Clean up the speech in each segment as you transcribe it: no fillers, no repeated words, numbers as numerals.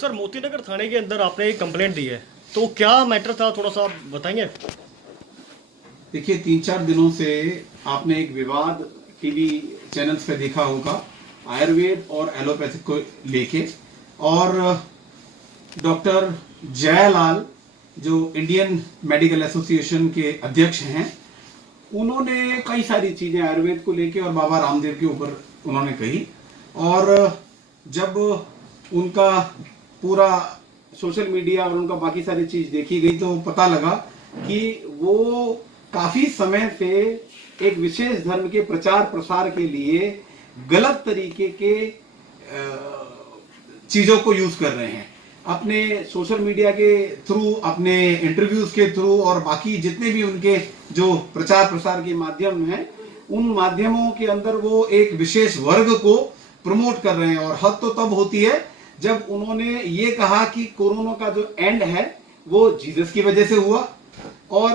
Sir Motinagar थाने के अंदर आपने एक कंप्लेंट दी है, तो क्या मैटर था, थोड़ा सा बताएंगे? देखिए, 3-4 दिनों से आपने एक विवाद टीवी चैनल्स पे देखा होगा आयुर्वेद और एलोपैथिक को लेके। और डॉक्टर जयलाल जो इंडियन मेडिकल एसोसिएशन के अध्यक्ष हैं, उन्होंने कई सारी चीजें आयुर्वेद को लेके और बाबा रामदेव के ऊपर उन्होंने कही। और जब उनका पूरा सोशल मीडिया और उनका बाकी सारी चीज देखी गई तो पता लगा कि वो काफी समय से एक विशेष धर्म के प्रचार प्रसार के लिए गलत तरीके के चीजों को यूज कर रहे हैं अपने सोशल मीडिया के थ्रू, अपने इंटरव्यूज के थ्रू, और बाकी जितने भी उनके जो प्रचार प्रसार के माध्यम हैं, उन माध्यमों के अंदर वो एक विशेष वर्ग को प्रमोट कर रहे हैं। और हद तो तब होती है जब उन्होंने ये कहा कि कोरोना का जो एंड है वो जीसस की वजह से हुआ। और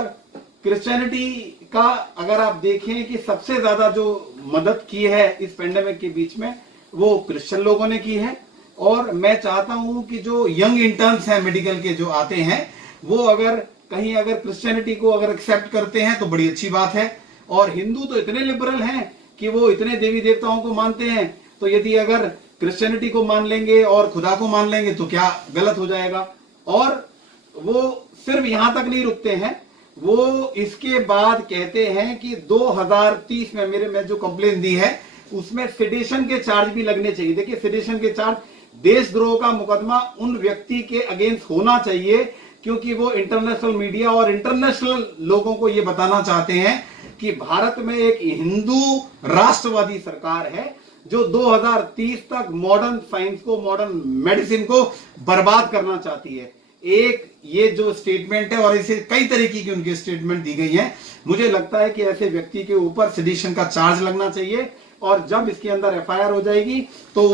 क्रिश्चियनिटी का अगर आप देखें कि सबसे ज्यादा जो मदद की है इस पेंडेमिक के बीच में, वो क्रिश्चियन लोगों ने की है। और मैं चाहता हूं कि जो यंग इंटर्न्स हैं मेडिकल के जो आते हैं, वो अगर कहीं अगर क्रिश्चियनिटी को अगर एक्सेप्ट करते हैं तो बड़ी अच्छी बात है। और हिंदू तो इतने लिबरल हैं कि वो इतने देवी देवताओं को मानते हैं, तो यदि अगर क्रिश्चियनिटी को मान लेंगे और खुदा को मान लेंगे तो क्या गलत हो जाएगा। और वो सिर्फ यहां तक नहीं रुकते हैं, वो इसके बाद कहते हैं कि 2030 में मैं जो कंप्लेन दी है उसमें सेडिशन के चार्ज भी लगने चाहिए। देखिए, सेडिशन के चार्ज, देशद्रोह का मुकदमा उन व्यक्ति के अगेंस्ट होना चाहिए, क्योंकि वो इंटरनेशनल मीडिया और इंटरनेशनल लोगों को ये बताना चाहते हैं कि भारत में एक हिंदू राष्ट्रवादी सरकार है जो 2030 तक मॉडर्न साइंस को, मॉडर्न मेडिसिन को बर्बाद करना चाहती है। एक ये जो स्टेटमेंट है, और इसे कई तरीके की उनकी स्टेटमेंट दी गई है। मुझे लगता है कि ऐसे व्यक्ति के ऊपर सेडिशन का चार्ज लगना चाहिए, और जब इसके अंदर एफआईआर हो जाएगी तो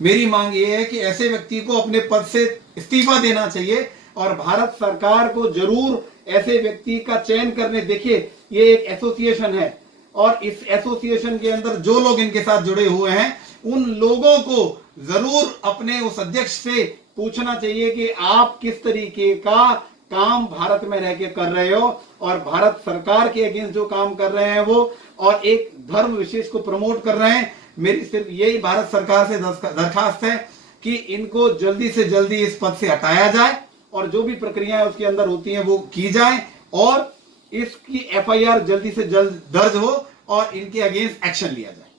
मेरी मांग ये है कि ऐसे व्यक्ति को अपने पद से इस्तीफा देना चाहिए। और भारत सरकार को जरूर ऐसे व्यक्ति का चयन करने, देखिए ये एक एसोसिएशन है और इस एसोसिएशन के अंदर जो लोग इनके साथ जुड़े हुए हैं, उन लोगों को जरूर अपने उस अध्यक्ष से पूछना चाहिए कि आप किस तरीके का काम भारत में रह के कर रहे हो, और भारत सरकार के अगेंस्ट जो काम कर रहे हैं वो, और एक धर्म विशेष को प्रमोट कर रहे हैं। मेरी सिर्फ यही भारत सरकार से दरखास्त है कि इनको जल्दी से जल्दी इस पद से हटाया जाए, और जो भी प्रक्रियाएं उसके अंदर होती हैं वो की जाए, और इसकी एफआईआर जल्दी से जल्द दर्ज हो और इनके अगेंस्ट एक्शन लिया जाए।